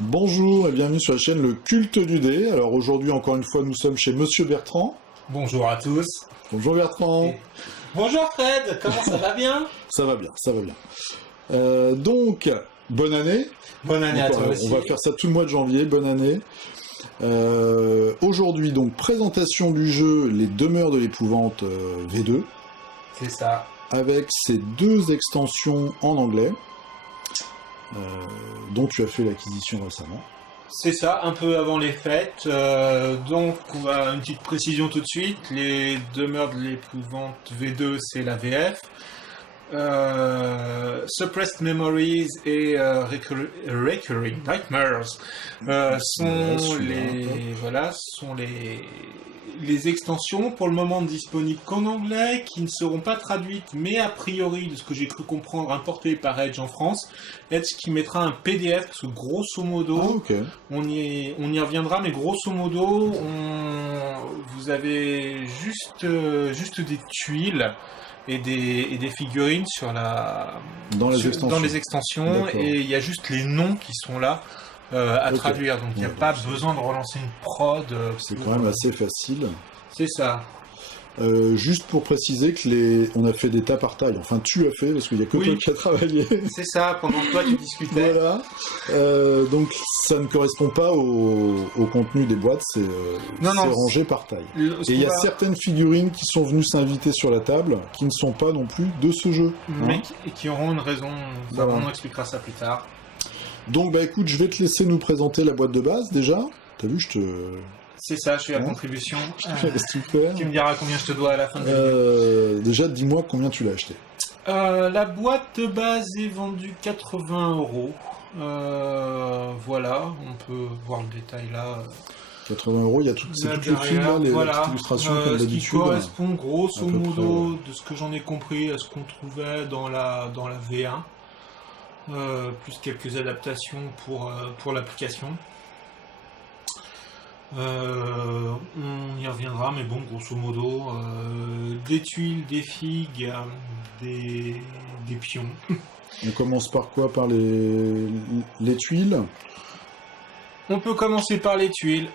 Bonjour et bienvenue sur la chaîne Le Culte du Dé. Alors aujourd'hui, encore une fois, nous sommes chez Monsieur Bertrand. Bonjour à tous. Bonjour Bertrand. Et... Bonjour Fred, comment ça va bien? Ça va bien, ça va bien. Donc, bonne année. Bonne année à toi aussi. On va faire ça tout le mois de janvier, bonne année. Aujourd'hui, donc, présentation du jeu Les Demeures de l'Épouvante V2. C'est ça. Avec ces deux extensions en anglais, dont tu as fait l'acquisition récemment. C'est ça, un peu avant les fêtes. Donc, on va une petite précision tout de suite. Les Demeures de l'Épouvante V2, c'est la VF. Suppressed Memories et Recurring Nightmares sont les extensions pour le moment disponibles qu'en anglais, qui ne seront pas traduites, mais a priori, de ce que j'ai cru comprendre, importées par Edge en France. Edge qui mettra un PDF, parce que grosso modo, on y reviendra, mais grosso modo, vous avez juste des tuiles et des figurines dans les extensions, et il y a juste les noms qui sont là à traduire, donc il n'y a pas besoin de relancer une prod. C'est quand même assez facile. C'est ça. Juste pour préciser que on a fait des tas par taille. Enfin, tu as fait, parce qu'il n'y a que toi qui as travaillé. C'est ça, pendant que toi tu discutais. Voilà. Donc ça ne correspond pas au contenu des boîtes, c'est rangé par taille. Et il y a certaines figurines qui sont venues s'inviter sur la table, qui ne sont pas non plus de ce jeu. Mais qui auront une raison, on expliquera ça plus tard. Donc bah écoute, je vais te laisser nous présenter la boîte de base déjà. T'as vu, C'est ça, je suis à contribution. Super. Tu me diras combien je te dois à la fin de la vidéo. Déjà, dis-moi combien tu l'as acheté. La boîte de base est vendue 80 €. Voilà, on peut voir le détail là. 80 €, il y a toutes les films là, les petites illustrations comme d'habitude. Ce qui correspond grosso modo, de ce que j'en ai compris, à ce qu'on trouvait dans la V1. Plus quelques adaptations pour l'application. On y reviendra, mais bon, grosso modo, des tuiles, des figues, des pions. On commence par quoi? Par les tuiles? On peut commencer par les tuiles.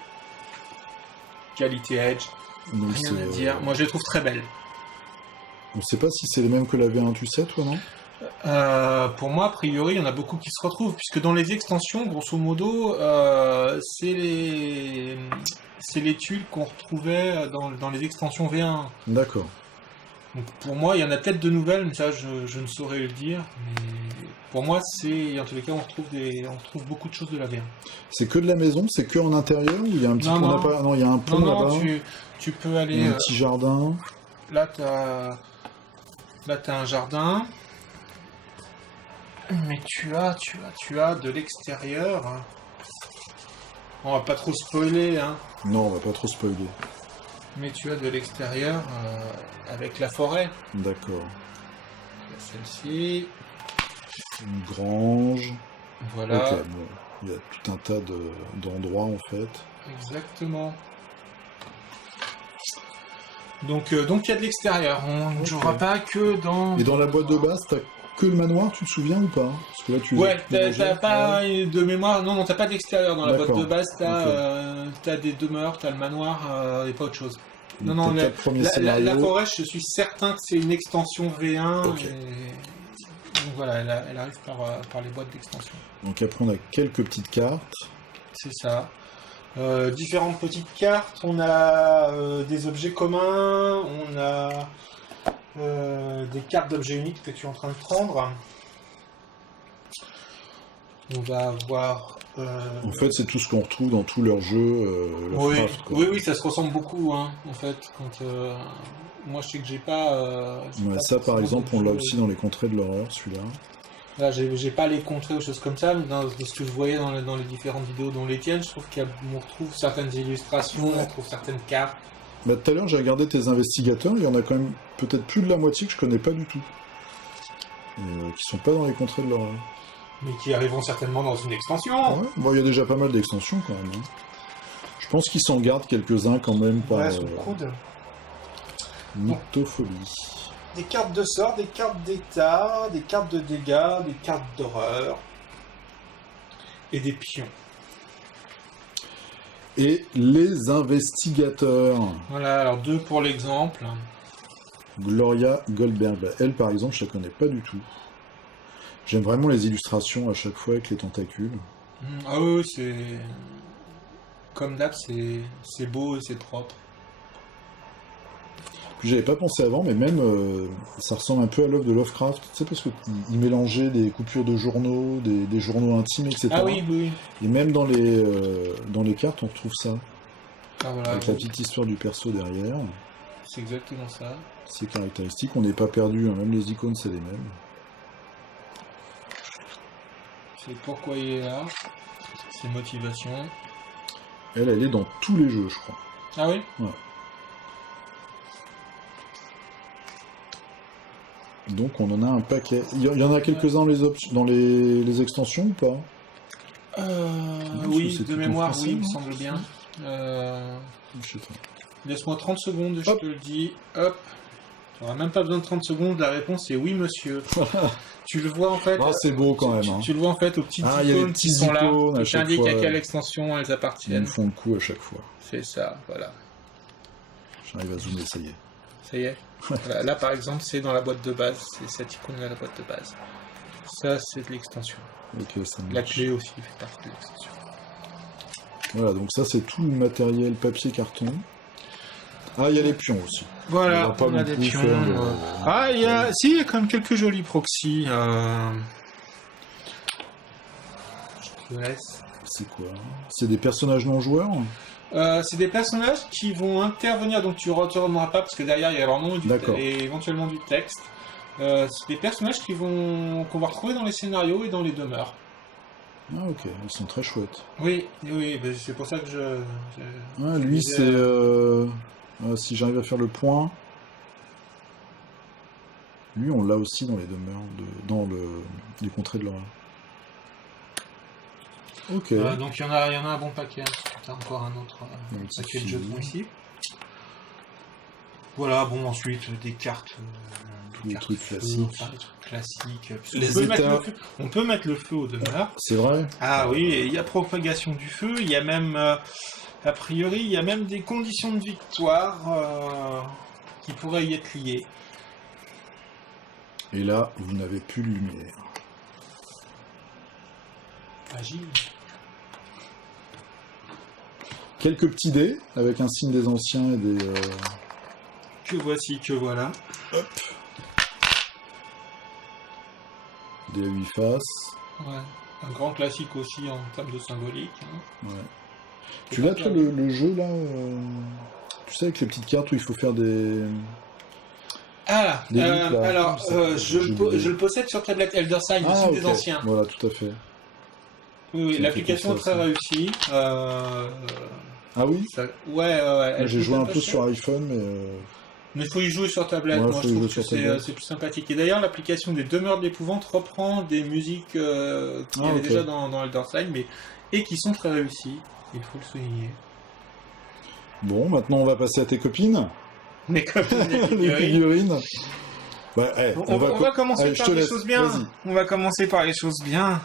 Qualité Edge. Donc rien à dire. Moi, je les trouve très belles. On ne sait pas si c'est les mêmes que la V1, tu sais, toi, non? Pour moi, a priori, il y en a beaucoup qui se retrouvent, puisque dans les extensions, grosso modo, c'est les tuiles qu'on retrouvait dans les extensions V1. D'accord. Donc pour moi, il y en a peut-être de nouvelles, mais ça, je ne saurais le dire. Mais pour moi, en tous les cas, on retrouve beaucoup de choses de la V1. C'est que de la maison? C'est que en intérieur? Ou il y a un petit pont là-bas? Non, il y a un pont là-bas. Tu peux aller... un petit jardin. Là, t'as un jardin. Mais tu as de l'extérieur. On va pas trop spoiler, hein. Non, on va pas trop spoiler. Mais tu as de l'extérieur avec la forêt. D'accord. Celle-ci. Une grange. Voilà. Ok, bon. Il y a tout un tas d'endroits en fait. Exactement. Donc il y a de l'extérieur. On ne jouera pas que dans... Et dans la boîte de base, t'as que le manoir, tu te souviens ou pas? Parce que là, t'as pas de mémoire. Non, t'as pas d'extérieur dans la boîte de base. T'as des demeures, t'as le manoir et pas autre chose. Non, la forêt, je suis certain que c'est une extension V1. Okay. Donc voilà, elle arrive par les boîtes d'extension. Donc après, on a quelques petites cartes. C'est ça. Différentes petites cartes. On a des objets communs. On a... des cartes d'objets uniques que tu es en train de prendre. On va avoir... En fait, c'est tout ce qu'on retrouve dans tous leurs jeux. Oui, ça se ressemble beaucoup, hein, en fait. Moi, je sais que j'ai pas... ça, par exemple, on l'a aussi dans les contrées de l'horreur, celui-là. Là, j'ai pas les contrées ou choses comme ça, mais de ce que je voyais dans les différentes vidéos dont les tiennes, je trouve qu'on retrouve certaines illustrations, on retrouve certaines cartes. Bah, tout à l'heure, j'ai regardé tes investigateurs, il y en a quand même peut-être plus de la moitié que je connais pas du tout. Qui sont pas dans les contrées de l'horreur. Mais qui arriveront certainement dans une extension. Ouais, bon, il y a déjà pas mal d'extensions quand même. Je pense qu'ils s'en gardent quelques-uns quand même par sous le coude. Mythophobie. Des cartes de sort, des cartes d'état, des cartes de dégâts, des cartes d'horreur et des pions. Et les investigateurs. Voilà, alors 2 pour l'exemple. Gloria Goldberg. Elle, par exemple, je la connais pas du tout. J'aime vraiment les illustrations à chaque fois avec les tentacules. Ah oui, c'est... Comme d'hab, c'est beau et c'est propre. Puis j'avais pas pensé avant, mais même ça ressemble un peu à l'œuvre de Lovecraft, tu sais, parce qu'il mélangeait des coupures de journaux, des journaux intimes, etc. Ah oui, oui. Et même dans les cartes, on retrouve ça. Ah, voilà, avec la petite histoire du perso derrière. C'est exactement ça. C'est caractéristique, on n'est pas perdu, hein. Même les icônes, c'est les mêmes. C'est pourquoi il est là, ses motivations. Elle est dans tous les jeux, je crois. Ah oui? Ouais. Donc on en a un paquet. Il y en a quelques-uns dans les extensions ou pas? Oui, de mémoire, oui, il me semble bien. Je sais pas. Laisse-moi 30 secondes, je te le dis. Hop. Tu n'auras même pas besoin de 30 secondes, la réponse est oui, monsieur. Tu le vois en fait. Ah, c'est beau quand même. Hein. Tu le vois en fait aux petites icônes qui sont là, qui t'indiquent à quelle extension elles appartiennent. Ils font le coup à chaque fois. C'est ça, voilà. J'arrive à zoomer, ça y est. Ça y est. Voilà, là par exemple, c'est dans la boîte de base, c'est cette icône là, la boîte de base. Ça, c'est de l'extension. Okay, la clé aussi fait partie de l'extension. Voilà, donc ça c'est tout le matériel papier carton. Ah, il y a les pions aussi. Voilà, on a des pions. Ah, il y a quand même quelques jolis proxys. Je te laisse. C'est quoi? C'est des personnages non joueurs? C'est des personnages qui vont intervenir, donc tu ne retourneras pas parce que derrière il y a leur nom et éventuellement du texte. C'est des personnages qu'on va retrouver dans les scénarios et dans les demeures. Ah ok, ils sont très chouettes. Oui, c'est pour ça que lui c'est... si j'arrive à faire le point... Lui on l'a aussi dans les demeures, dans les contrées de l'horreur. Ok. Donc il y en a un bon paquet. Tu as encore un autre paquet de jetons ici. Voilà, bon, ensuite des cartes. Des trucs classiques. On peut mettre le feu aux demeures. C'est vrai. Ah oui, il y a propagation du feu, il y a même, a priori, il y a même des conditions de victoire qui pourraient y être liées. Et là, vous n'avez plus de lumière. Magie. Quelques petits dés, avec un signe des anciens et des... Que voici, que voilà. Hop. Des à 8 faces. Ouais. Un grand classique aussi en termes de symbolique. Hein. Ouais. Tu l'as, toi, le jeu, là tu sais, avec les petites cartes où il faut faire des... Ah, alors, je le possède sur tablette Elder Sign, aussi des anciens. Voilà, tout à fait. Oui, l'application est très réussie. Ah oui ça... Ouais. J'ai joué un peu sur iPhone, mais... Mais il faut y jouer sur tablette, moi je trouve que c'est plus sympathique. Et d'ailleurs, l'application des Demeures de l'épouvante reprend des musiques qu'il y avait déjà dans Elder Sign, et qui sont très réussies, il faut le souligner. Bon, maintenant on va passer à tes copines. Mes copines, les figurines. Bah, on va commencer par les choses bien. On va commencer par les choses bien.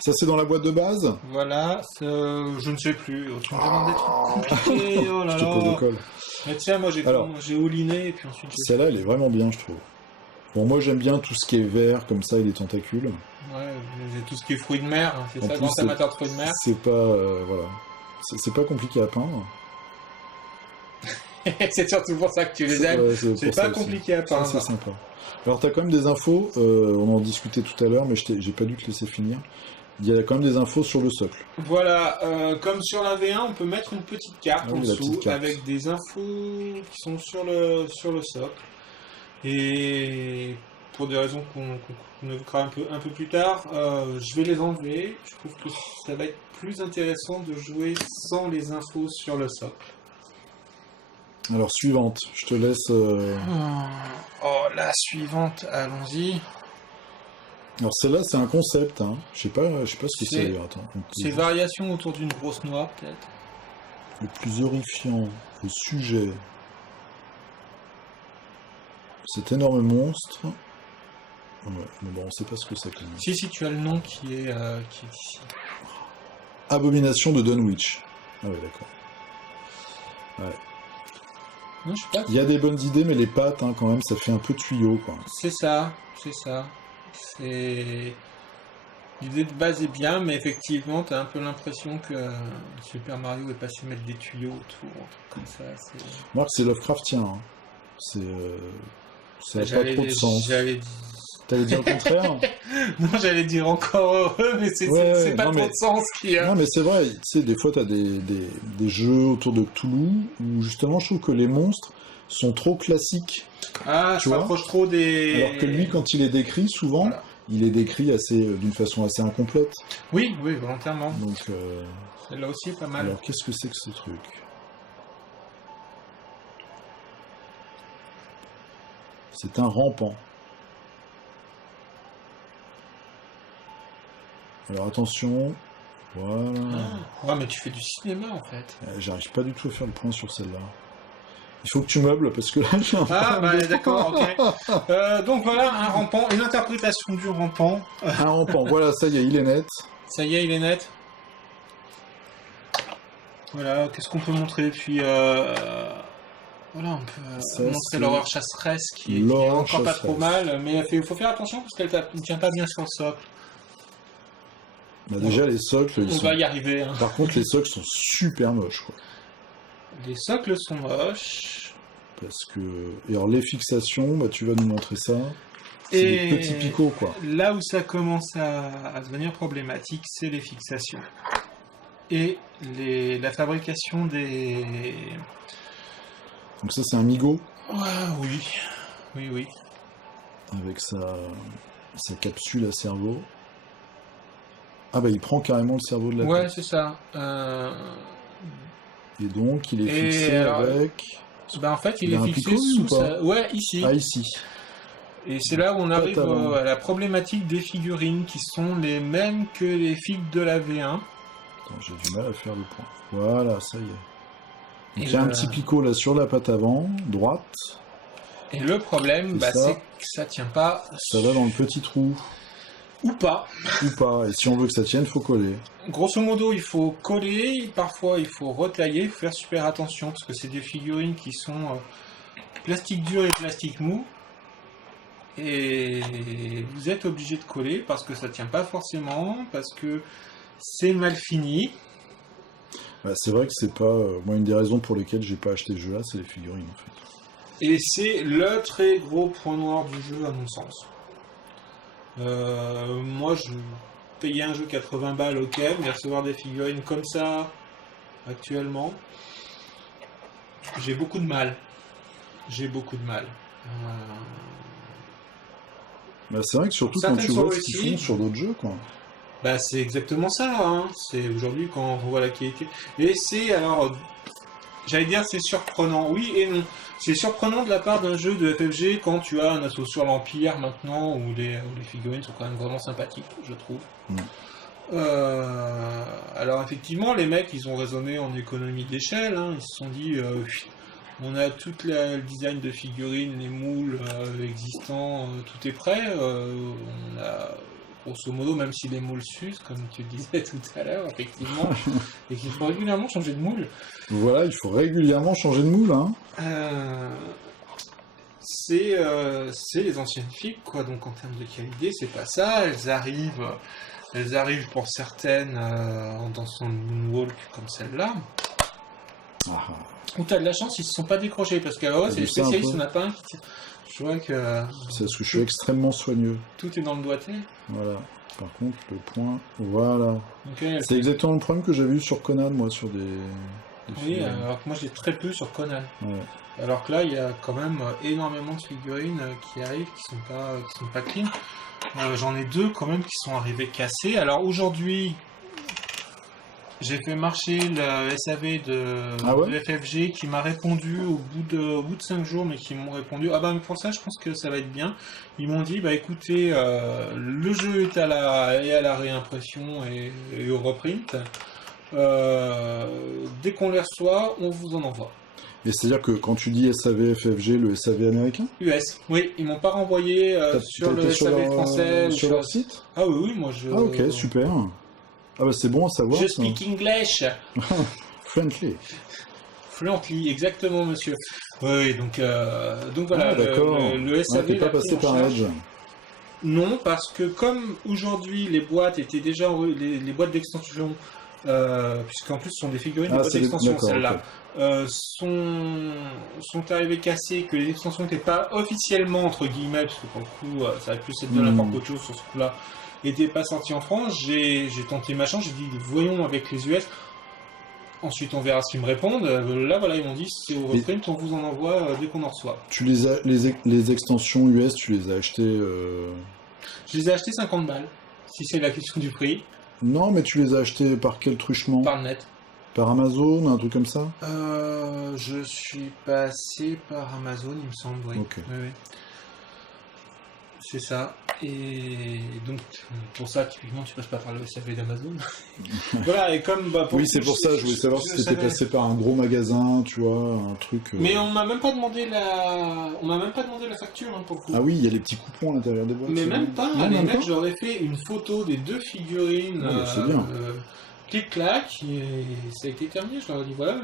Ça, c'est dans la boîte de base? Voilà, je ne sais plus. Tu me demandes des trucs compliqués. Oh là là. Je te pose le col. Mais tiens, moi j'ai houliné et puis ensuite... Celle-là, elle est vraiment bien, je trouve. Bon, moi j'aime bien tout ce qui est vert, comme ça, et les tentacules. Ouais, tout ce qui est fruits de mer, hein, c'est ça, grand amateur de fruits de mer. C'est pas... voilà. C'est pas compliqué à peindre. C'est surtout pour ça que tu les aimes. C'est pas compliqué à peindre. C'est sympa. Alors, t'as quand même des infos, on en discutait tout à l'heure, mais j'ai pas dû te laisser finir. Il y a quand même des infos sur le socle. Voilà, comme sur la V1, on peut mettre une petite carte en dessous avec des infos qui sont sur le socle. Et pour des raisons qu'on évoquera un peu plus tard, je vais les enlever. Je trouve que ça va être plus intéressant de jouer sans les infos sur le socle. Alors, suivante, je te laisse... Oh, la suivante, allons-y. Alors celle-là, c'est un concept, hein. Je sais pas ce que c'est. C'est variation autour d'une grosse noix, peut-être. Le plus horrifiant, le sujet. Cet énorme monstre. Ouais, mais bon, on sait pas ce que c'est quand même. Si, tu as le nom qui est ici. Abomination de Dunwich. Ah ouais, d'accord. Ouais. Non, je sais pas. Il y a des bonnes idées, mais les pattes, hein, quand même, ça fait un peu tuyau, quoi. C'est ça. L'idée de base est bien, mais effectivement, t'as un peu l'impression que Super Mario est pas su mettre des tuyaux autour, un truc comme ça. Moi, c'est Lovecraftien. Hein. Ça n'a pas trop de sens. T'allais dire le contraire? Non, j'allais dire encore heureux, mais c'est pas trop de sens qui a. Non, mais c'est vrai, tu sais, des fois, t'as des jeux autour de Cthulhu où justement, je trouve que les monstres sont trop classiques. Ah, je m'approche trop des. Alors que lui, quand il est décrit, souvent, il est décrit d'une façon assez incomplète. Oui, volontairement. Donc, celle-là aussi est pas mal. Alors, qu'est-ce que c'est que ce truc? C'est un rampant. Alors attention, voilà. Ouais, mais tu fais du cinéma en fait. J'arrive pas du tout à faire le point sur celle-là. Il faut que tu meubles parce que là j'ai un d'accord, ok. Donc voilà, un rampant, une interprétation du rampant. Un rampant, voilà, ça y est, il est net. Ça y est, il est net. Voilà, qu'est-ce qu'on peut montrer? Puis voilà, on peut montrer l'horreur chasseresse qui est encore pas trop mal, mais il faut faire attention parce qu'elle ne tient pas bien sur le socle. Bah déjà les socles, on va y arriver. Hein. Par contre les socles sont super moches quoi. Les socles sont moches. Parce que... Et alors les fixations, bah tu vas nous montrer ça. C'est des petits picots quoi. Là où ça commence à devenir problématique, c'est les fixations. Et la fabrication des... Donc ça c'est un Migo. Oui. Avec sa capsule à cerveau. Ah bah il prend carrément le cerveau de la tête. Ouais, c'est ça. Et donc il est fixé avec... Bah en fait il est fixé sous ça. Ouais, ici. Ah ici. Et c'est là où on arrive à la problématique des figurines qui sont les mêmes que les figues de la V1. Attends, j'ai du mal à faire le point. Voilà, ça y est. Donc il y a un petit picot là sur la patte avant, droite. Et le problème, c'est que ça tient pas. Ça va dans le petit trou. Ou pas. Et si on veut que ça tienne, il faut coller. Grosso modo, il faut coller, parfois il faut retailler, il faut faire super attention, parce que c'est des figurines qui sont plastique dur et plastique mou. Et vous êtes obligé de coller, parce que ça tient pas forcément, parce que c'est mal fini. Bah, c'est vrai que c'est pas... moi, une des raisons pour lesquelles j'ai pas acheté ce jeu-là, c'est les figurines, en fait. Et c'est le très gros point noir du jeu, à mon sens. Moi, je payais un jeu 80 balles, ok, mais recevoir des figurines comme ça, actuellement, j'ai beaucoup de mal. Bah, c'est vrai que surtout quand tu vois ce qu'ils font sur d'autres jeux, quoi. Bah, c'est exactement ça, hein. C'est aujourd'hui quand on voit la qualité. Et c'est, alors, j'allais dire c'est surprenant, oui et non. C'est surprenant de la part d'un jeu de FFG quand tu as un assaut sur l'Empire maintenant, où les figurines sont quand même vraiment sympathiques, je trouve. Alors effectivement, les mecs, ils ont raisonné en économie d'échelle, hein. Ils se sont dit, on a tout le design de figurines, les moules existants, tout est prêt. On a... grosso modo, même si les moules s'usent, comme tu disais tout à l'heure, effectivement, et qu'il faut régulièrement changer de moule. Voilà, il faut régulièrement changer de moule, hein. C'est les anciennes figues, quoi. Donc en termes de qualité, c'est pas ça. Elles arrivent pour certaines en dansant le moonwalk comme celle-là. Ou t'as de la chance, ils se sont pas décrochés, parce que c'est les spécialistes, il n'y en a pas un qui tire. Je vois que... c'est parce que je suis extrêmement soigneux. Tout est dans le doigté. Voilà. Par contre, le point... Voilà. Okay, c'est exactement le problème que j'avais eu sur Conan, moi, sur des oui, alors que moi j'ai très peu sur Conan. Ouais. Alors que là, il y a quand même énormément de figurines qui arrivent, qui sont pas clean. J'en ai deux quand même qui sont arrivés cassés. Alors aujourd'hui... J'ai fait marcher le SAV de FFG qui m'a répondu au bout de 5 jours, mais qui m'ont répondu mais pour ça je pense que ça va être bien. Ils m'ont dit écoutez, le jeu est à la réimpression et au reprint. Dès qu'on les reçoit, on vous en envoie. Et c'est-à-dire que quand tu dis SAV FFG, le SAV américain ? US, oui, ils m'ont pas renvoyé sur le SAV français. Sur leur site ? Ah oui, moi je... Ah ok, super. Ah bah c'est bon à savoir. Je speak English. Friendly. Fluently, exactement, monsieur. Oui, donc voilà, d'accord. le SAV... t'es pas passé par Edge. Non, parce que comme aujourd'hui les boîtes étaient déjà les boîtes d'extension, puisqu'en plus ce sont des figurines de boîtes d'extension, celles-là, sont arrivées cassées, que les extensions n'étaient pas officiellement, entre guillemets, parce que pour le coup ça aurait pu être de n'importe quoi chose sur ce coup-là, n'étaient pas sorties en France, j'ai tenté ma chance, j'ai dit voyons avec les US. Ensuite, on verra ce qu'ils me répondent. Là, voilà, ils m'ont dit c'est au reprint, on vous en envoie dès qu'on en reçoit. Tu les extensions US, tu les as achetées Je les ai achetées 50 balles, si c'est la question du prix. Non, mais tu les as achetées par quel truchement? Par le net. Par Amazon, un truc comme ça? Je suis passé par Amazon, il me semble, oui. Okay. Oui. C'est ça. Et donc, pour ça, typiquement, tu passes pas par le SAV d'Amazon. Voilà, et comme... oui, c'est pour ça, je voulais savoir si c'était passé par un gros magasin, tu vois, un truc... Mais on m'a même pas demandé la facture, hein, pour le coup. Ah oui, il y a les petits coupons à l'intérieur des boîtes. Mais même pas, non, les mecs, j'aurais fait une photo des 2 figurines... c'est bien. Clic-clac, et ça a été terminé, je leur ai dit, voilà...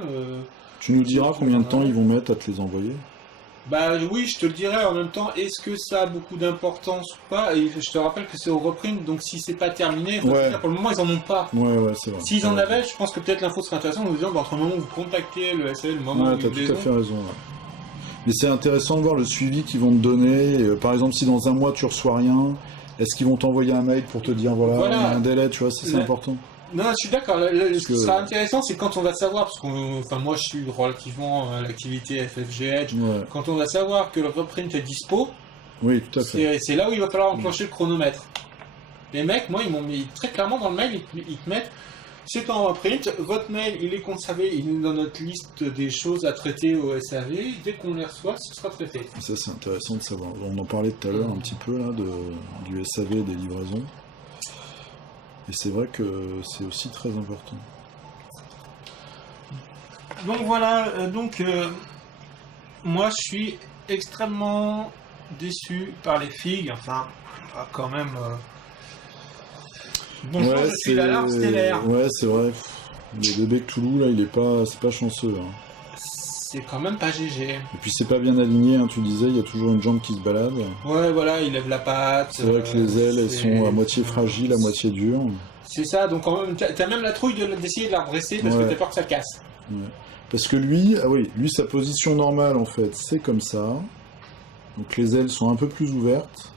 tu nous diras combien de temps ils vont mettre à te les envoyer? Bah oui, je te le dirai en même temps, est-ce que ça a beaucoup d'importance ou pas? Et je te rappelle que c'est au reprint, donc si c'est pas terminé, pour le moment ils en ont pas. Ouais, c'est vrai. S'ils en avaient, je pense que peut-être l'info serait intéressante en vous disant, entre le moment où vous contactez le SAV, le moment où t'as tout à fait raison. Mais c'est intéressant de voir le suivi qu'ils vont te donner. Par exemple, si dans un mois tu reçois rien, est-ce qu'ils vont t'envoyer un mail pour te dire voilà, il y a un délai, tu vois, c'est important. Non, je suis d'accord. Ce qui sera intéressant, c'est quand on va savoir, parce que moi je suis relativement à l'activité FFG Edge, quand on va savoir que le reprint est dispo, oui, tout à fait. C'est là où il va falloir enclencher le chronomètre. Les mecs, moi, ils m'ont mis très clairement dans le mail, ils te mettent, c'est en reprint, votre mail, il est conservé, il est dans notre liste des choses à traiter au SAV, dès qu'on les reçoit, ce sera traité. Ça, c'est intéressant de savoir. On en parlait tout à l'heure un petit peu, là, du SAV et des livraisons. Et c'est vrai que c'est aussi très important. Donc voilà, moi je suis extrêmement déçu par les figues, enfin, quand même... Bonjour, je suis l'alarme stellaire. Ouais, c'est vrai. Le bébé Cthulhu, là, c'est pas chanceux. Hein. C'est quand même pas GG. Et puis c'est pas bien aligné, hein, tu disais, il y a toujours une jambe qui se balade. Ouais, voilà, il lève la patte. C'est vrai que les ailes, elles sont à moitié fragiles, à moitié dures. C'est ça, donc quand même, t'as même la trouille d'essayer de la redresser parce que t'as peur que ça casse. Ouais. Parce que lui, sa position normale, en fait, c'est comme ça. Donc les ailes sont un peu plus ouvertes.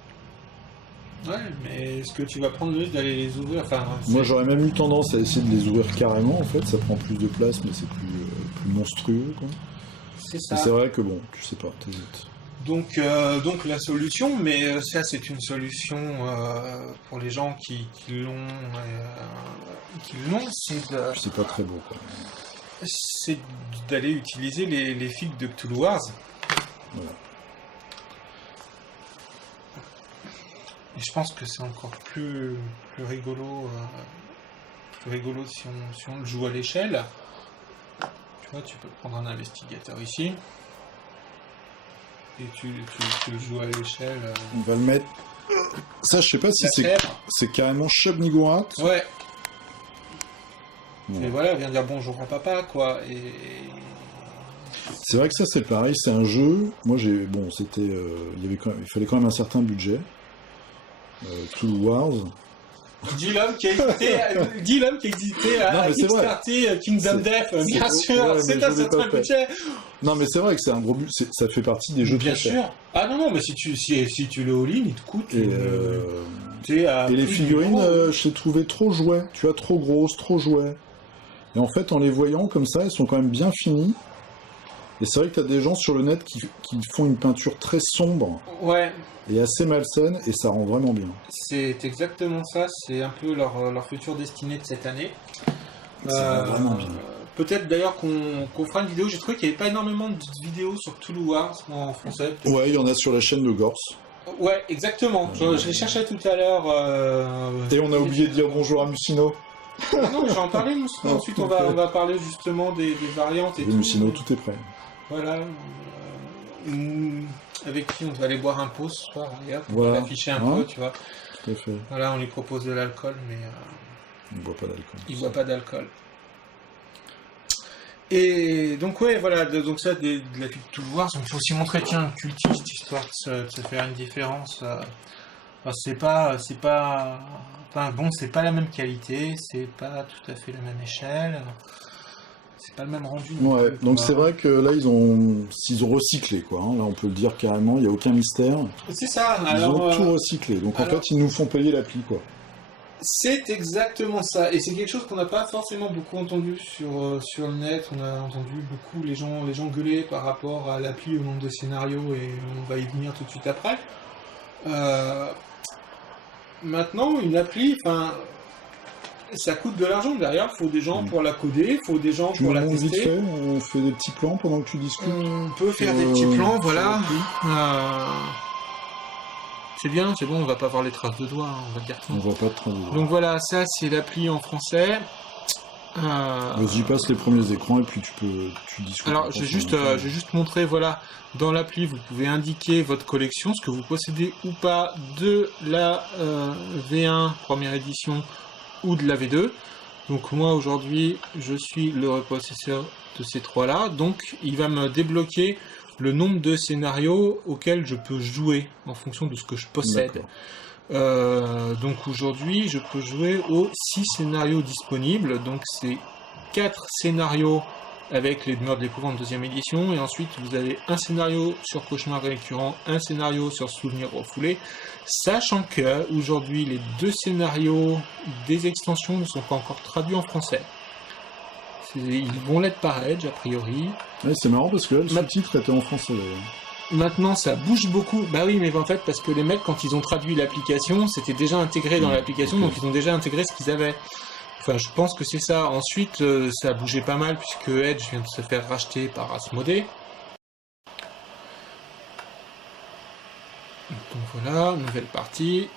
Ouais, mais est-ce que tu vas prendre le risque d'aller les ouvrir? Moi, j'aurais même eu tendance à essayer de les ouvrir carrément, en fait. Ça prend plus de place, mais c'est plus monstrueux, quoi. C'est ça. C'est vrai que bon, tu sais pas, t'hésites. Donc la solution, mais ça c'est une solution pour les gens qui l'ont, c'est de... C'est pas très beau, quoi. C'est d'aller utiliser les figues de Cthulhu Wars. Voilà. Et je pense que c'est encore plus rigolo, si on le joue à l'échelle. Tu vois, tu peux prendre un investigateur ici. Et tu le joues à l'échelle. On va le mettre. Ça, je sais pas si c'est carrément Shub-Niggurath. Ouais. Et voilà, viens dire bonjour à papa, quoi. Et c'est vrai que ça, c'est pareil, c'est un jeu. Moi, c'était, il fallait quand même un certain budget. Cthulhu Wars. Dis l'homme qui a hésité à Kickstarter Kingdom Death, bien sûr, c'est un certain budget. Non, mais c'est vrai que c'est un gros budget, ça fait partie des jeux bien très sûr. Chers. Ah non, mais si tu le all-in, il te coûte. Et les figurines, je les trouvais trop jouets, tu vois, trop grosses, trop jouets. Et en fait, en les voyant comme ça, elles sont quand même bien finies. Et c'est vrai que tu as des gens sur le net qui font une peinture très sombre. Ouais. Et assez malsaine, et ça rend vraiment bien. C'est exactement ça, c'est un peu leur future destinée de cette année. Ça rend vraiment bien. Peut-être d'ailleurs qu'on fera une vidéo, j'ai trouvé qu'il n'y avait pas énormément de vidéos sur Cthulhu Wars en français. Ouais, il y en a sur la chaîne de Gors. Ouais, exactement, je les cherchais tout à l'heure. Et on a oublié de dire bonjour à Mussino. Non, je vais en parler, Mussino. Ensuite, on va parler justement des variantes et tout. Mussino, tout est prêt. Voilà. Avec qui on va aller boire un pot ce soir, regarde, on voilà. va l'afficher un peu, tu vois. Tout à fait. Voilà, on lui propose de l'alcool, mais... il ne boit pas d'alcool. Il ne boit pas d'alcool. Et donc ouais, voilà, donc ça, de la pub tout voir, ça me fait aussi montrer, tiens, cultiste, histoire de se faire une différence. Enfin, c'est pas la même qualité, c'est pas tout à fait la même échelle, c'est pas le même rendu. Ouais, donc c'est vrai que là, ils ont recyclé, quoi. Hein. Là, on peut le dire carrément, il n'y a aucun mystère. C'est ça, ils ont tout recyclé. Donc en fait, ils nous font payer l'appli, quoi. C'est exactement ça, et c'est quelque chose qu'on n'a pas forcément beaucoup entendu sur le net. On a entendu beaucoup les gens gueuler par rapport à l'appli, au nombre de scénarios, et on va y venir tout de suite après. Maintenant, une appli, ça coûte de l'argent derrière. Il faut des gens pour la coder, il faut des gens pour la tester. Vite fait, on fait des petits plans pendant que tu discutes. On peut faire des petits plans, voilà. C'est bien, c'est bon, on va pas voir les traces de doigts, on va le dire tout. On voit pas de traces de doigts. Donc voilà, ça c'est l'appli en français. Vas-y, passe les premiers écrans et puis tu discutes. Alors, je vais juste montrer, voilà, dans l'appli, vous pouvez indiquer votre collection, ce que vous possédez ou pas de la V1 première édition ou de la V2. Donc moi aujourd'hui, je suis le possesseur de ces trois-là, donc il va me débloquer le nombre de scénarios auxquels je peux jouer en fonction de ce que je possède. Donc aujourd'hui, je peux jouer aux 6 scénarios disponibles. Donc c'est 4 scénarios avec les Demeures de l'épouvante deuxième édition, et ensuite vous avez un scénario sur Cauchemar récurrent, un scénario sur Souvenir refoulé, sachant que aujourd'hui les 2 scénarios des extensions ne sont pas encore traduits en français. Ils vont l'être par Edge a priori. Ouais, c'est marrant parce que là, le sous-titre était en français d'ailleurs. Maintenant, ça bouge beaucoup. Bah oui, mais en fait, parce que les mecs, quand ils ont traduit l'application, c'était déjà intégré dans l'application, donc ils ont déjà intégré ce qu'ils avaient. Enfin, je pense que c'est ça. Ensuite, ça a bougé pas mal, puisque Edge vient de se faire racheter par Asmodée. Donc voilà, nouvelle partie.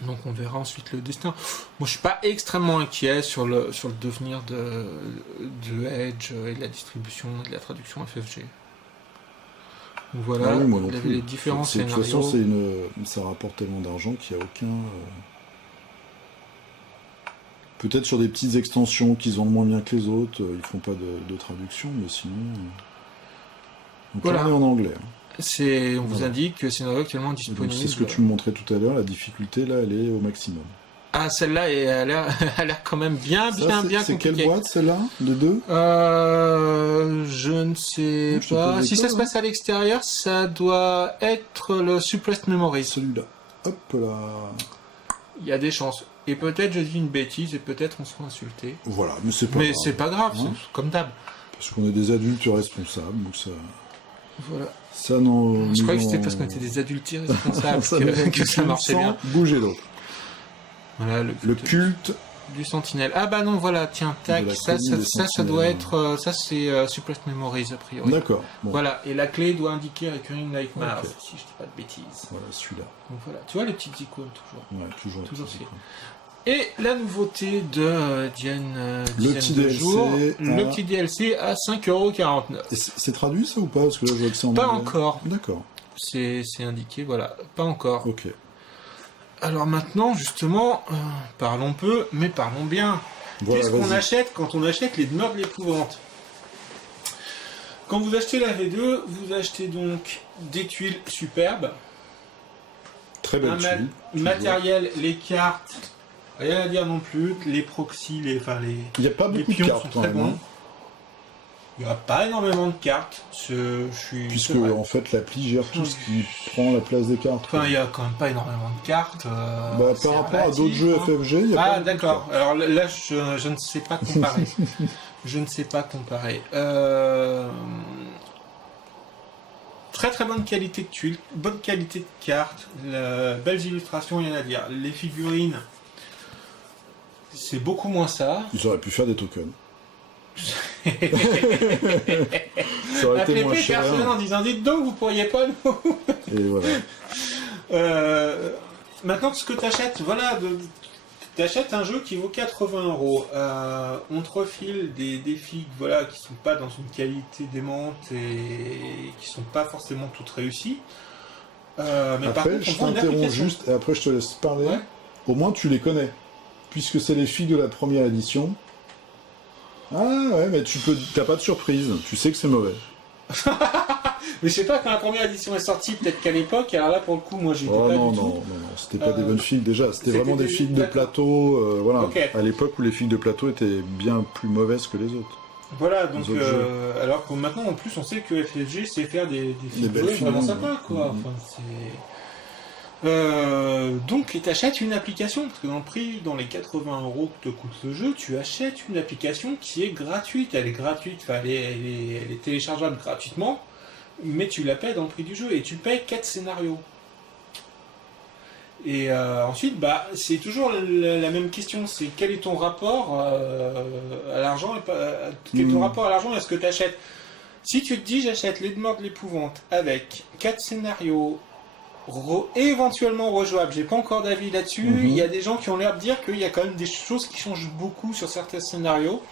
Donc on verra ensuite le destin. Moi je suis pas extrêmement inquiet sur le devenir de Edge et de la distribution et de la traduction FFG. Donc voilà, les différents scénarios. De toute façon ça rapporte tellement d'argent qu'il n'y a aucun... Peut-être sur des petites extensions qui vendent moins bien que les autres, ils font pas de traduction, mais sinon... Donc voilà. Là, on est en anglais. Hein. On vous indique que c'est actuellement disponible. C'est ce que tu me montrais tout à l'heure, la difficulté là, elle est au maximum. Ah, celle-là, elle a l'air quand même bien compliquée. C'est quelle boîte, celle-là? De 2 je ne sais pas. Si ça se passe à l'extérieur, ça doit être le Suppressed Memories. Celui-là. Hop là. Il y a des chances. Et peut-être je dis une bêtise et peut-être on sera insulté. Voilà, mais c'est pas grave. Mais c'est pas grave, hein, c'est comme d'hab. Parce qu'on est des adultes responsables, donc ça... Voilà. Ça, non, je croyais que c'était parce qu'on était des adultes irresponsables que ça marchait bien. Bouger l'autre. Voilà, le culte du Sentinelle. Ah bah non, voilà, tiens, tac, ça doit être... ça, c'est Suppressed Memories, a priori. D'accord. Bon. Voilà, et la clé doit indiquer Recurring Nightmares, si je dis pas de bêtises. Voilà, celui-là. Donc voilà, tu vois les petites icônes, toujours. Ouais, toujours fait. Et la nouveauté de le petit DLC à 5,49€. C'est traduit ça ou pas? Parce que là, je vois que c'est en Pas encore. D'accord. C'est indiqué, voilà, pas encore. Ok. Alors maintenant, justement, parlons peu, mais parlons bien. Voilà, qu'est-ce qu'on achète quand on achète les Demeures de l'épouvante? Quand vous achetez la V2, vous achetez donc des tuiles superbes. Très belles tuiles. Matériel, les cartes... Rien à dire non plus, les proxys, il n'y a pas beaucoup de cartes, sont très bons. Il n'y a pas énormément de cartes. Puisque en fait l'appli gère tout ce qui prend la place des cartes. Enfin, il n'y a quand même pas énormément de cartes. Par rapport à d'autres jeux FFG, il y a pas d'accord. Alors là, je ne sais pas comparer. Je ne sais pas comparer. Très très bonne qualité de tuiles, bonne qualité de cartes, belles illustrations, il y en a à dire. Les figurines, c'est beaucoup moins ça. Ils auraient pu faire des tokens. Ça aurait été moins cher. Personne en disant dites donc vous pourriez pas nous. Et voilà. Maintenant ce que tu achètes, voilà, tu achètes un jeu qui vaut 80€. On te refile des défis, voilà, qui sont pas dans une qualité démente et qui sont pas forcément toutes réussies. Mais après, par contre, je t'interromps juste et après je te laisse parler. Ouais. Au moins tu les connais. Puisque c'est les filles de la première édition. Ah ouais, mais t'as pas de surprise, tu sais que c'est mauvais. Mais je sais pas, quand la première édition est sortie, peut-être qu'à l'époque, alors là pour le coup, moi j'étais pas du tout. Non, c'était pas des bonnes figues déjà, c'était vraiment des figues de plateau, voilà. Okay. À l'époque où les figues de plateau étaient bien plus mauvaises que les autres. Voilà, donc alors que maintenant en plus on sait que FFG sait faire des figues vraiment sympas, quoi. Enfin, donc tu achètes une application, parce que dans les 80 € que te coûte le jeu, tu achètes une application qui est gratuite. Elle est gratuite, enfin, elle est téléchargeable gratuitement, mais tu la payes dans le prix du jeu, et tu payes 4 scénarios. Et ensuite, c'est toujours la même question, c'est quel est ton rapport à l'argent, quel est ton rapport à l'argent et à ce que tu achètes. Si tu te dis, j'achète Les Morts de l'Épouvante avec 4 scénarios, éventuellement rejouable. J'ai pas encore d'avis là-dessus. Il y a des gens qui ont l'air de dire qu'il y a quand même des choses qui changent beaucoup sur certains scénarios.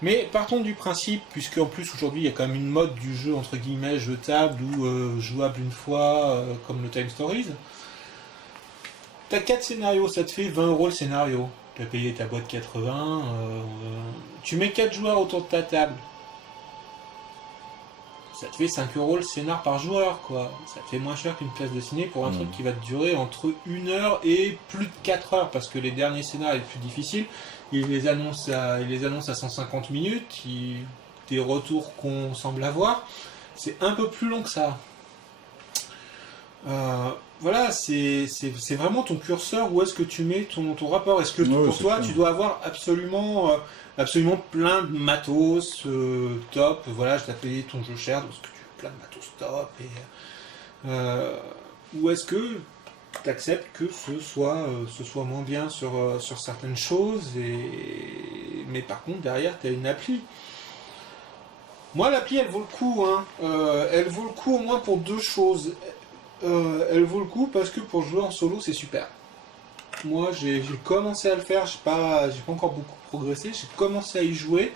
Mais partons du principe, puisque en plus aujourd'hui il y a quand même une mode du jeu entre guillemets jetable ou jouable une fois, comme le Time Stories. T'as 4 scénarios, ça te fait 20 € le scénario. Tu as payé ta boîte 80. Tu mets 4 joueurs autour de ta table. Ça te fait 5 € le scénar par joueur, quoi. Ça te fait moins cher qu'une place de ciné pour un truc qui va te durer entre 1 heure et plus de 4 heures, parce que les derniers scénars les plus difficiles, ils les annoncent à 150 minutes, des retours qu'on semble avoir, c'est un peu plus long que ça. Voilà, c'est vraiment ton curseur, où est-ce que tu mets ton rapport. Est-ce que pour toi, tu dois avoir absolument plein de matos top, voilà, je t'ai payé ton jeu cher, donc est-ce que tu veux plein de matos top, ou est-ce que tu acceptes que ce soit moins bien sur certaines choses, mais par contre derrière tu as une appli. Moi l'appli elle vaut le coup, elle vaut le coup au moins pour 2 choses. Elle vaut le coup parce que pour jouer en solo c'est super. Moi j'ai commencé à le faire, j'ai pas encore beaucoup progressé, j'ai commencé à y jouer,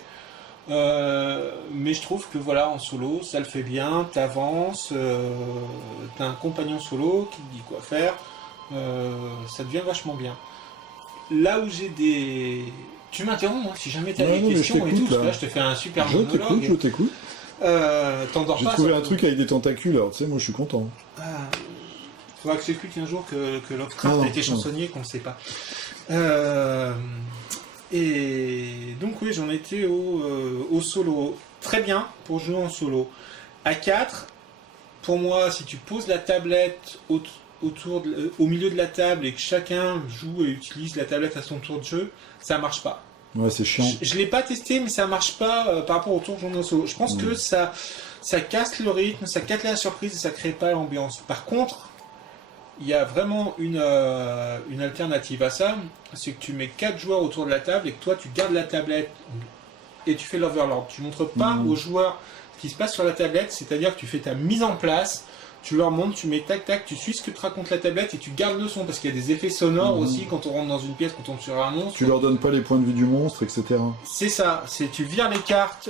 mais je trouve que voilà, en solo ça le fait bien, t'avances, t'as un compagnon solo qui te dit quoi faire, ça devient vachement bien. Là où j'ai des... Tu m'interromps, si jamais t'as des questions et tout, parce que là je te fais un super monologue. Je t'écoute. T'endors pas. J'ai trouvé un truc avec des tentacules, alors tu sais, moi je suis content. Faudra que je t'explique un jour que Lovecraft a été chansonnier, qu'on ne sait pas. Et donc oui, j'en étais au solo. Très bien pour jouer en solo. À 4, pour moi, si tu poses la tablette au milieu de la table et que chacun joue et utilise la tablette à son tour de jeu, ça marche pas. Ouais, c'est chiant. Je l'ai pas testé, mais ça marche pas par rapport au tour de journée en solo. Je pense que ça casse le rythme, ça casse la surprise et ça crée pas l'ambiance. Par contre, il y a vraiment une alternative à ça, c'est que tu mets 4 joueurs autour de la table et que toi tu gardes la tablette et tu fais l'overlord. Tu montres pas aux joueurs ce qui se passe sur la tablette, c'est-à-dire que tu fais ta mise en place, tu leur montres, tu mets tac tac, tu suis ce que te raconte la tablette et tu gardes le son, parce qu'il y a des effets sonores aussi quand on rentre dans une pièce, quand on tombe sur un monstre. Tu leur donnes pas les points de vue du monstre, etc. C'est ça, tu vires les cartes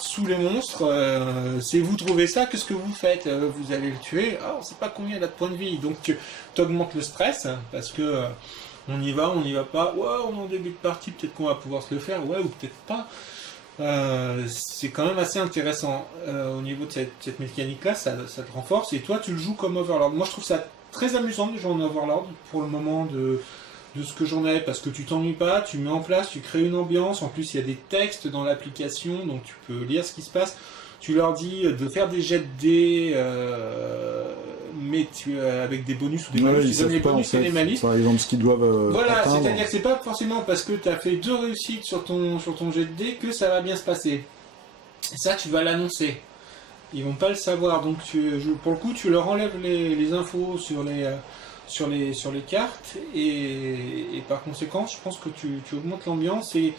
sous les monstres, c'est vous trouvez ça, qu'est-ce que vous faites, vous allez le tuer, on sait pas combien il a de points de vie, donc tu augmentes le stress, parce que on y va pas, ouais on est en début de partie, peut-être qu'on va pouvoir se le faire, ouais ou peut-être pas. C'est quand même assez intéressant au niveau de cette mécanique-là, ça te renforce, et toi tu le joues comme Overlord. Moi je trouve ça très amusant de jouer en Overlord pour le moment de ce que j'en ai, parce que tu t'ennuies pas, tu mets en place, tu crées une ambiance, en plus il y a des textes dans l'application, donc tu peux lire ce qui se passe, tu leur dis de faire des jets de dés, mais avec des bonus ou des malus, tu donnes les bonus et les malus. Par exemple, ce qu'ils doivent voilà, atteindre. c'est-à-dire que c'est pas forcément parce que tu as fait 2 réussites sur ton jet de dés que ça va bien se passer. Et ça, tu vas l'annoncer. Ils vont pas le savoir, donc pour le coup, tu leur enlèves les infos sur les cartes, et par conséquent, je pense que tu augmentes l'ambiance et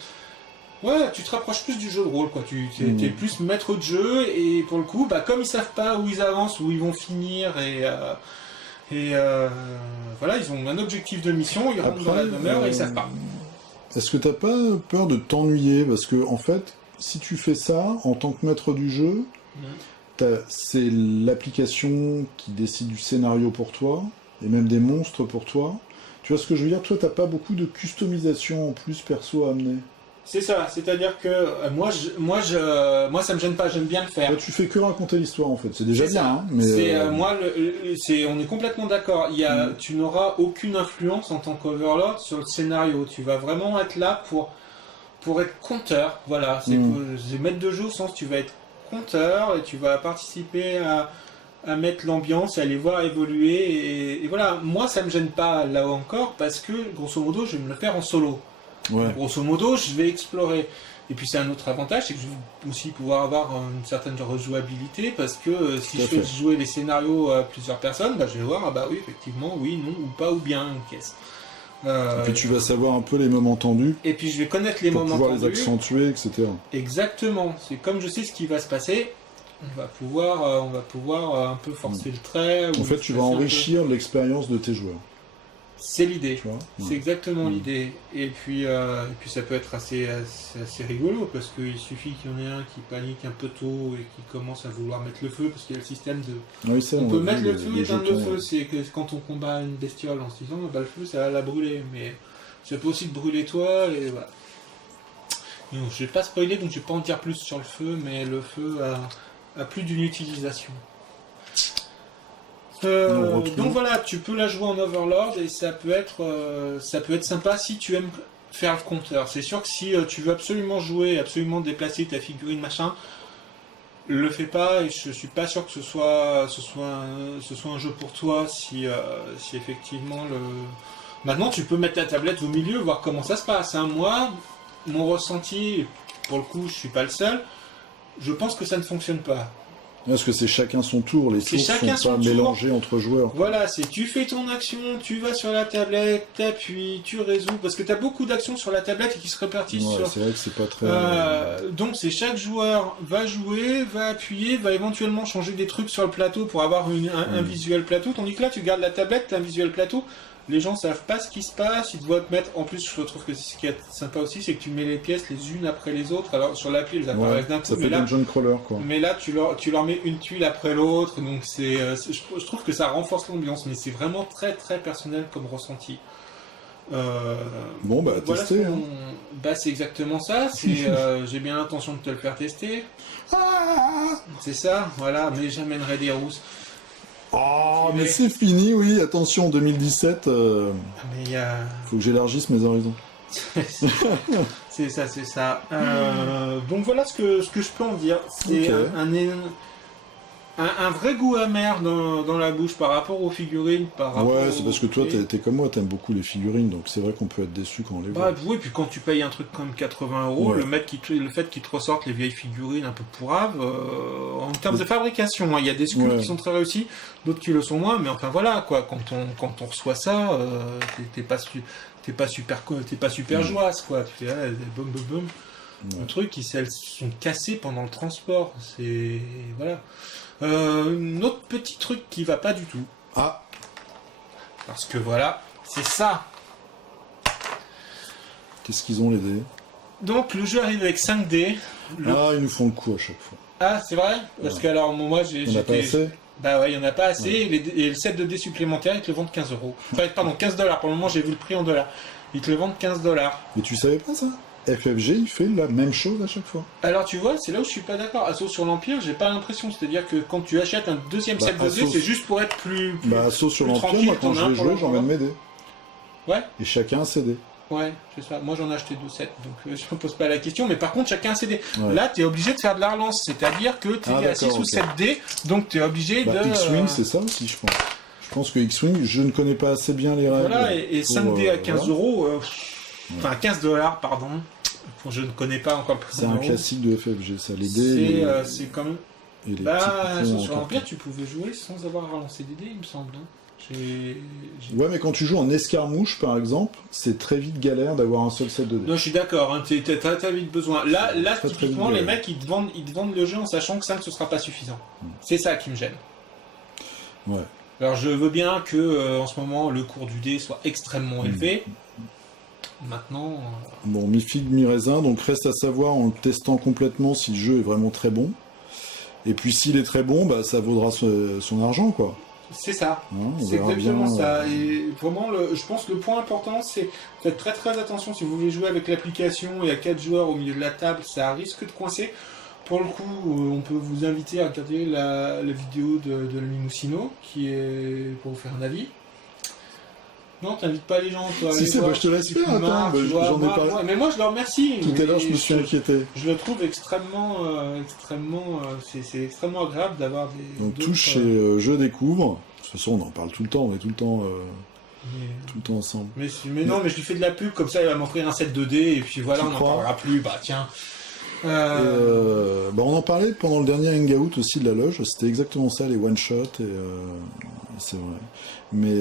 ouais, tu te rapproches plus du jeu de rôle, quoi. Tu es plus maître de jeu, et pour le coup, comme ils savent pas où ils avancent, où ils vont finir, et voilà, ils ont un objectif de mission, ils rentrent dans la demeure et ils savent pas. Est-ce que t'as pas peur de t'ennuyer? Parce que en fait, si tu fais ça en tant que maître du jeu, c'est l'application qui décide du scénario pour toi, et même des monstres pour toi. Tu vois ce que je veux dire? Toi, t'as pas beaucoup de customisation en plus perso à amener. C'est ça, c'est-à-dire que moi ça me gêne pas, j'aime bien le faire. Là, tu fais que raconter l'histoire en fait, c'est déjà bien. Hein, mais on est complètement d'accord. Tu n'auras aucune influence en tant qu'Overlord sur le scénario. Tu vas vraiment être là pour être conteur. Voilà, c'est maître de jeu au sens tu vas être conteur et tu vas participer à mettre l'ambiance, à les voir évoluer et voilà. Moi ça me gêne pas là encore parce que grosso modo je vais me le faire en solo. Ouais. Grosso modo, je vais explorer. Et puis c'est un autre avantage, c'est que je vais aussi pouvoir avoir une certaine rejouabilité, parce que si je fais jouer les scénarios à plusieurs personnes, je vais voir, oui, effectivement, oui, non, ou pas, ou bien, ou qu'est-ce. Et puis tu vas savoir un peu les moments tendus. Et puis je vais connaître les moments tendus. Pour pouvoir les accentuer, etc. Exactement. C'est comme je sais ce qui va se passer, on va pouvoir un peu forcer le trait. En fait, tu vas enrichir l'expérience de tes joueurs. C'est l'idée, c'est exactement l'idée. Et puis ça peut être assez rigolo parce qu'il suffit qu'il y en ait un qui panique un peu tôt et qui commence à vouloir mettre le feu parce qu'il y a le système de. Oui, on peut mettre le feu et éteindre le feu. C'est que quand on combat une bestiole en se disant le feu ça va la brûler, mais ça peut aussi te brûler toi et voilà. Donc, je vais pas spoiler donc je vais pas en dire plus sur le feu, mais le feu a plus d'une utilisation. Donc voilà, tu peux la jouer en Overlord et ça peut être sympa si tu aimes faire le compteur. C'est sûr que si tu veux absolument jouer, absolument déplacer ta figurine machin, le fais pas et je suis pas sûr que ce soit un jeu pour toi si effectivement le. Maintenant tu peux mettre ta tablette au milieu, voir comment ça se passe. Hein. Moi, mon ressenti, pour le coup, je suis pas le seul. Je pense que ça ne fonctionne pas. Parce que c'est chacun son tour, les tours sont pas mélangés entre joueurs. Voilà, c'est tu fais ton action, tu vas sur la tablette, t'appuies, tu résous, parce que t'as beaucoup d'actions sur la tablette et qui se répartissent sur... c'est vrai que c'est pas très... donc c'est chaque joueur va jouer, va appuyer, va éventuellement changer des trucs sur le plateau pour avoir un visuel plateau, tandis que là tu gardes la tablette, t'as un visuel plateau, les gens savent pas ce qui se passe, ils doivent mettre... En plus, je trouve que ce qui est sympa aussi, c'est que tu mets les pièces les unes après les autres. Alors, sur l'appli, elles apparaissent d'un coup. Ça fait dungeon crawler, quoi. Mais là, tu leur mets une tuile après l'autre. Donc, je trouve que ça renforce l'ambiance. Mais c'est vraiment très, très personnel comme ressenti. Bon, voilà tester. C'est exactement ça. J'ai bien l'intention de te le faire tester. C'est ça, voilà. Mais j'amènerai des rousses. Oh, mais c'est fini, oui, attention, 2017, faut que j'élargisse mes horizons. C'est ça. Donc voilà ce que je peux en dire. C'est un vrai goût amer dans la bouche par rapport aux figurines. C'est parce que toi, t'es comme moi, t'aimes beaucoup les figurines, donc c'est vrai qu'on peut être déçu quand on les voit. Oui, puis quand tu payes un truc comme 80 €, le fait qu'ils te ressortent les vieilles figurines un peu pourraves, en termes de fabrication, il y a des sculptes qui sont très réussis, d'autres qui le sont moins, mais enfin voilà, quoi, quand on reçoit ça, t'es pas super joyeuse, quoi. Tu fais boum boum boum. Le truc, elles sont cassées pendant le transport, c'est... Voilà. Un autre petit truc qui va pas du tout. Parce que voilà, c'est ça. Qu'est-ce qu'ils ont les dés? Donc le jeu arrive avec 5 dés. Ils nous font le coup à chaque fois. Ah, c'est vrai? Parce que alors moi il n'y en a pas assez. Il n'y en a pas assez. Et le set de dés supplémentaires, ils te le vendent 15 €. Enfin, pardon, 15 $. Pour le moment, j'ai vu le prix en dollars. Ils te le vendent 15 $. Mais tu savais pas ça? FFG, il fait la même chose à chaque fois. Alors tu vois, c'est là où je suis pas d'accord. Assaut sur l'Empire, j'ai pas l'impression. C'est-à-dire que quand tu achètes un deuxième set de dés, c'est juste pour être plus Assaut sur l'Empire, moi quand je vais jouer, j'emmène mes dés. Ouais. Et chacun a ses dés. Ouais, c'est ça. Moi j'en ai acheté 2 sets, donc je me pose pas la question. Mais par contre, chacun a ses dés. Là, tu es obligé de faire de la relance. C'est-à-dire que tu es à 6 ou 7 dés, donc tu es obligé de... X-Wing, c'est ça aussi, je pense. Je pense que X-Wing, je ne connais pas assez bien les règles. Voilà, et 5 dés à 15 €, enfin 15 $, pardon. Je ne connais pas encore le prix. C'est un classique de FFG, ça. Les dés. C'est quand même. Sur l'Empire, tu pouvais jouer sans avoir à relancer des dés, il me semble. Ouais, mais quand tu joues en escarmouche, par exemple, c'est très vite galère d'avoir un seul set de dés. Non, je suis d'accord, hein, t'as vite besoin. Là typiquement, les mecs, ils te vendent le jeu en sachant que 5, ce sera pas suffisant. C'est ça qui me gêne. Ouais. Alors, je veux bien que, en ce moment, le cours du dé soit extrêmement élevé. Maintenant... Bon, mi-figue, mi-raisin, donc reste à savoir en le testant complètement si le jeu est vraiment très bon. Et puis s'il est très bon, ça vaudra son argent, quoi. C'est ça, c'est exactement ça. Et vraiment, je pense que le point important, c'est faites très très attention si vous voulez jouer avec l'application et à 4 joueurs au milieu de la table, ça risque de coincer. Pour le coup, on peut vous inviter à regarder la vidéo de l'ami Moussino, qui est pour vous faire un avis. Non, t'invites pas les gens, toi. Si, je te laisse faire, attends, j'en ai parlé. Mais moi, je le remercie. Tout à l'heure, je me suis inquiété. Je le trouve extrêmement, c'est extrêmement agréable d'avoir des... Donc, touche chez Je Découvre. De toute façon, on en parle tout le temps, on est tout le temps ensemble. Mais non, mais je lui fais de la pub, comme ça, il va m'offrir un set 2D, et puis voilà, on n'en parlera plus, bah tiens. On en parlait pendant le dernier hangout aussi de la loge, c'était exactement ça, les one-shots, et c'est vrai. Mais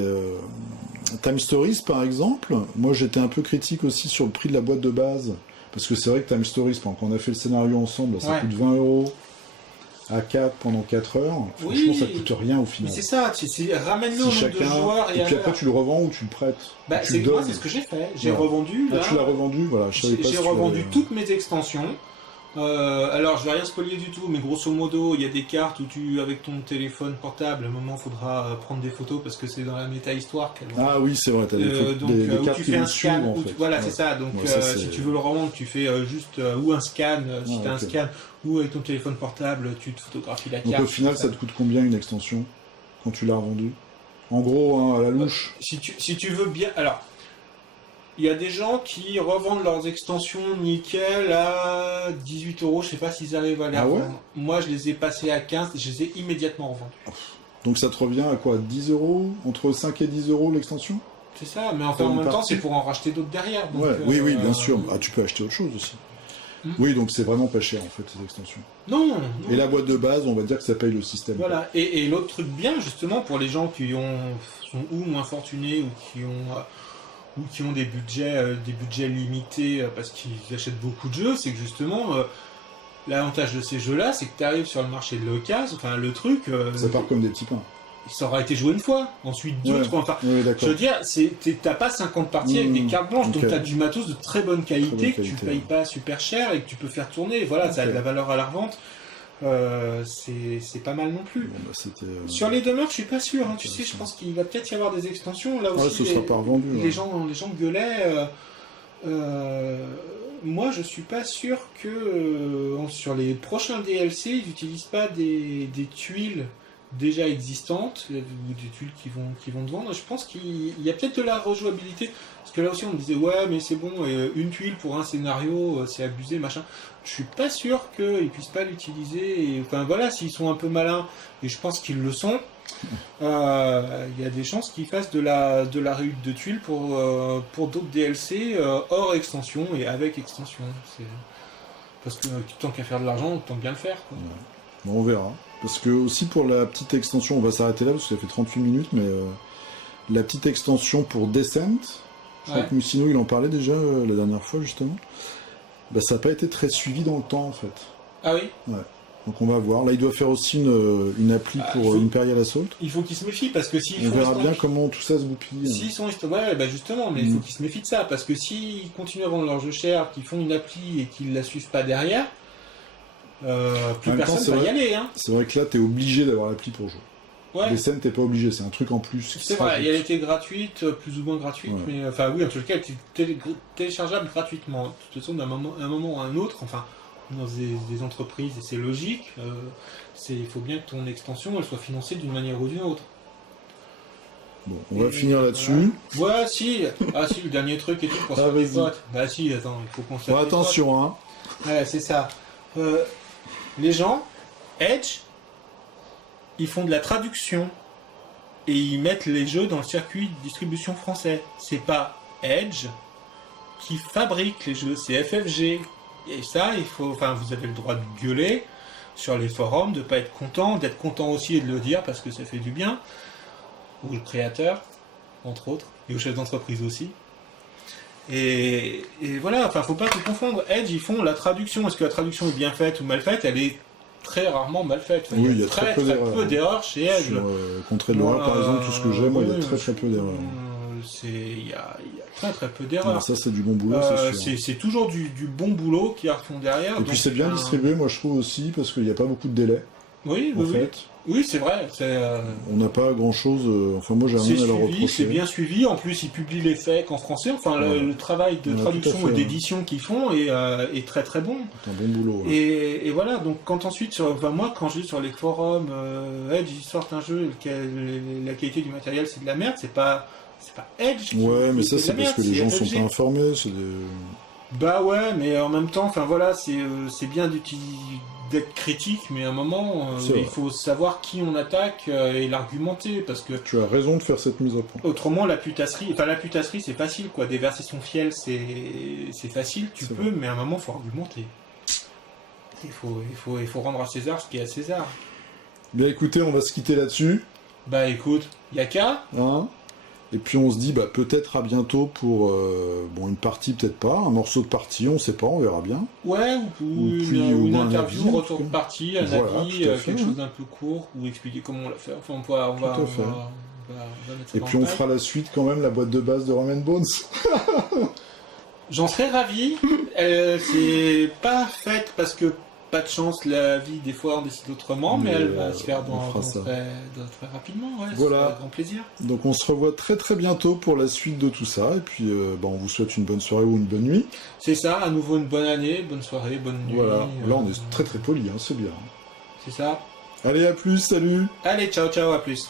Time Stories, par exemple, moi j'étais un peu critique aussi sur le prix de la boîte de base, parce que c'est vrai que Time Stories, quand on a fait le scénario ensemble, ça coûte 20 € à 4 pendant 4 heures. Franchement, ça coûte rien au final. Mais c'est ça, ramène-le au nombre de joueurs. Et puis après, tu le revends ou tu le prêtes. Moi, c'est ce que j'ai fait. J'ai revendu. Là, tu l'as revendu, voilà. J'ai revendu toutes mes extensions. Alors, je vais rien spoiler du tout, mais grosso modo, il y a des cartes où avec ton téléphone portable, à un moment, il faudra prendre des photos parce que c'est dans la méta-histoire. Ah oui, c'est vrai, t'as des cartes tu fais un scan. en fait. Voilà, c'est ça. Donc, si tu veux le revendre, tu fais juste ou un scan, si tu as un scan, ou avec ton téléphone portable, tu te photographies la carte. Donc, au final, ça te coûte combien une extension quand tu l'as revendue? En gros, à la louche. Si tu veux bien. Alors. Il y a des gens qui revendent leurs extensions nickel à 18 €. Je sais pas s'ils arrivent à les revendre. Moi, je les ai passés à 15, je les ai immédiatement revendus. Donc ça te revient à quoi? 10 €? Entre 5 et 10 € l'extension? C'est ça, mais en même temps, c'est pour en racheter d'autres derrière. Donc, oui, bien sûr. Ah, tu peux acheter autre chose aussi. Oui, donc c'est vraiment pas cher en fait, ces extensions. Non. Et la boîte de base, on va dire que ça paye le système. Voilà, et l'autre truc bien, justement, pour les gens qui sont ou moins fortunés ou qui ont des budgets limités parce qu'ils achètent beaucoup de jeux, c'est que justement, l'avantage de ces jeux-là, c'est que tu arrives sur le marché de l'occasion, enfin le truc... ça part comme des petits pains. Ça aura été joué une fois, ensuite deux, trois... Enfin, je veux dire, t'as pas 50 parties avec des cartes blanches, donc t'as du matos de très bonne qualité que tu payes pas super cher et que tu peux faire tourner, voilà, ça a de la valeur à la revente. C'est pas mal non plus. Sur les demeures, je suis pas sûr. Tu sais, je pense qu'il va peut-être y avoir des extensions. Là aussi, sera pas revendu, les gens gueulaient. Moi, je suis pas sûr que sur les prochains DLC, ils n'utilisent pas des tuiles déjà existantes ou des tuiles qui vont te vendre. Je pense qu'il y a peut-être de la rejouabilité. Parce que là aussi, on me disait ouais, mais c'est bon, une tuile pour un scénario, c'est abusé, machin. Je suis pas sûr qu'ils puissent pas l'utiliser. Enfin voilà, s'ils sont un peu malins, et je pense qu'ils le sont, il y a des chances qu'ils fassent de la réhute de tuiles pour d'autres DLC hors extension et avec extension. Parce que tant qu'à faire de l'argent, autant bien le faire. Quoi. Ouais. Bon, on verra. Parce que aussi pour la petite extension, on va s'arrêter là parce que ça fait 38 minutes, mais la petite extension pour Descent, je crois que Moussino il en parlait déjà la dernière fois justement. Bah, ça n'a pas été très suivi dans le temps en fait. Ah oui. Ouais. Donc on va voir. Là, il doit faire aussi une appli pour Imperial Assault. Il faut qu'il se méfie parce que on verra bien comment tout ça se goupille. S'ils sont justement, mais il faut qu'ils se méfient de ça parce que s'ils continuent à vendre leur jeu cher, qu'ils font une appli et qu'ils la suivent pas derrière, plus personne va y aller. Hein. C'est vrai que là, t'es obligé d'avoir l'appli pour jouer. Ouais. Les scènes, t'es pas obligé, c'est un truc en plus. C'est vrai, elle était gratuite, plus ou moins gratuite, mais enfin oui, en tout cas, elle était téléchargeable gratuitement. De toute façon, d'un moment à un autre, enfin, dans des entreprises, et c'est logique, il faut bien que ton extension, elle soit financée d'une manière ou d'une autre. Bon, on va finir là-dessus. Voilà. Ouais, si. Ah si, le dernier truc et tout pour faire des potes. Bah si, attends, il faut qu'on se fasse des attention, potes. Hein. Ouais, c'est ça. Les gens, Edge, ils font de la traduction et ils mettent les jeux dans le circuit de distribution français. C'est pas Edge qui fabrique les jeux, c'est FFG. Et ça, vous avez le droit de gueuler sur les forums, de pas être content, d'être content aussi et de le dire parce que ça fait du bien. Ou le créateur, entre autres, et au chef d'entreprise aussi. Et voilà, faut pas tout confondre. Edge, ils font la traduction. Est-ce que la traduction est bien faite ou mal faite? Elle est très rarement mal faite. Il y a très peu d'erreurs chez Edge. Sur Contre Noir, par exemple, tout ce que j'aime, il y a très peu d'erreurs. Il y a très peu d'erreurs. Ça, c'est du bon boulot, c'est sûr. C'est toujours du bon boulot qui font derrière. Et puis c'est bien distribué, moi je trouve aussi, parce qu'il n'y a pas beaucoup de délai. Oui. Fait. Oui, c'est vrai. On n'a pas grand-chose... Enfin, moi, j'ai rien à leur reprocher. C'est bien suivi. En plus, ils publient les faits qu'en français. Enfin, le travail de traduction et d'édition qu'ils font est très très bon. C'est un bon boulot. Ouais. Et voilà, donc quand ensuite, moi, quand je lis sur les forums, Edge, ils sortent un jeu, la qualité du matériel, c'est de la merde, c'est pas Edge. Ouais, mais ça, c'est parce que les gens sont pas informés. Bah ouais, mais en même temps, enfin voilà, c'est bien d'être critique, mais à un moment, il faut savoir qui on attaque et l'argumenter, parce que... Tu as raison de faire cette mise au point. Autrement, la putasserie, c'est facile, quoi. Déverser son fiel, c'est facile, tu peux, mais à un moment, il faut argumenter. Il faut rendre à César ce qui est à César. Bien écoutez, on va se quitter là-dessus. Bah écoute, y'a qu'à. Hein ? Et puis on se dit peut-être à bientôt pour une partie, peut-être pas, un morceau de partie, on sait pas, on verra bien. Ouais, ou une interview, retour de partie, un avis, quelque chose d'un peu court, ou expliquer comment on l'a fait. Enfin, on va mettre ça. Et puis on fera la suite quand même, la boîte de base de Rum & Bones. J'en serais ravi. C'est pas faite parce que pas de chance, la vie des fois on décide autrement, mais elle va se faire très rapidement, ouais, voilà. C'est grand plaisir. Donc on se revoit très très bientôt pour la suite de tout ça, et puis on vous souhaite une bonne soirée ou une bonne nuit. C'est ça, à nouveau une bonne année, bonne soirée, bonne nuit. Voilà, là on est très très poli, hein, c'est bien. C'est ça. Allez, à plus, salut. Allez, ciao, à plus.